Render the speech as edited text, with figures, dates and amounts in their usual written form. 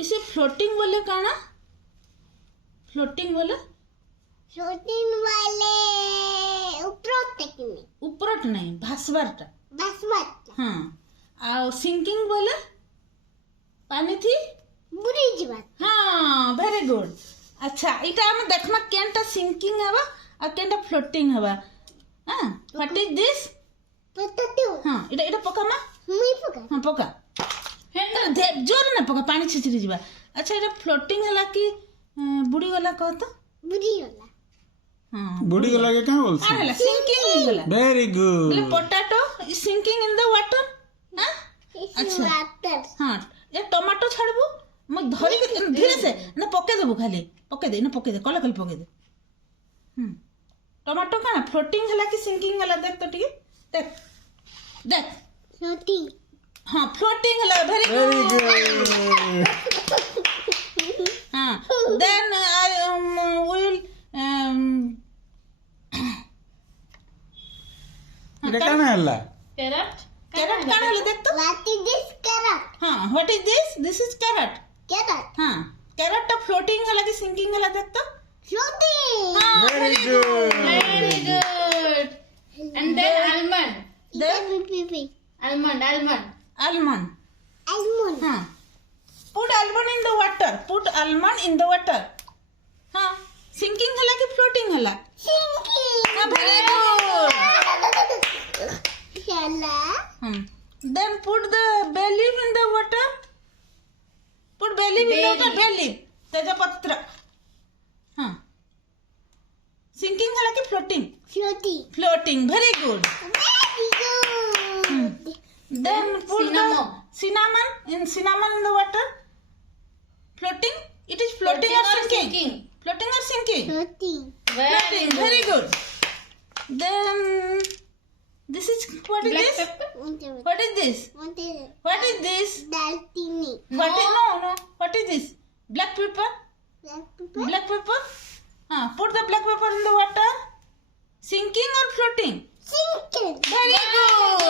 उसे फ्लोटिंग बोले काना फ्लोटिंग बोले फ्लोटिंग वाले उपरट नहीं भासवारटा बसमत हाँ आ सिंकिंग बोले पानी थी बुरी जीवन हाँ वेरी गुड अच्छा इटा हम देखमा केनटा सिंकिंग हवा आ केनटा फ्लोटिंग हवा हां व्हाट इज दिस पता तो हाँ इटा इटा पका मा मुई पका हाँ पका जोर ना पका पानी छिछरी जीवा अच्छा इटा फ्लोटिंग हला कि बुड़ी गला कह तो बुरी होला हाँ बुढ़ी को लगे क्या बोलते हला सिंकिंग हो गला वेरी गुड मतलब potato is sinking in the water हां अच्छा। वाटर हाँ ये टमाटो छाड़बू मैं धरी के धीरे से ना पके देबू खाली पके दे ना पके दे कला कल पके दे टमाटो का ना फ्लोटिंग हला कि सिंकिंग हला देख तो ठीक देख देख फ्लोटिंग हाँ फ्लोटिंग हला वेरी वेरी गुड गुड हाँ देन आई विल এটা কেন হলা carrot carrot का हला देख तो व्हाट इज दिस carrot हाँ what is this is carrot carrot हाँ carrot टा floating हला कि sinking हला देख तो floating हाँ very good Very good. And then almond. then Almond. almond almond हाँ put almond in the water put almond in the water हाँ sinking हला कि floating हला sinking हाँ very good Shala then put the bay leaf in the water put bay leaf in the water bay leaf त्याचा पत्र हाँ sinking हला कि floating floating very good very good then put Cinnamon. the cinnamon in the water floating it is floating or sinking floating or sinking floating floating very good then this is what is Black this pepper. what is this what is this daltini what is no what is this black pepper black pepper put the black pepper in the water sinking or floating sinking very good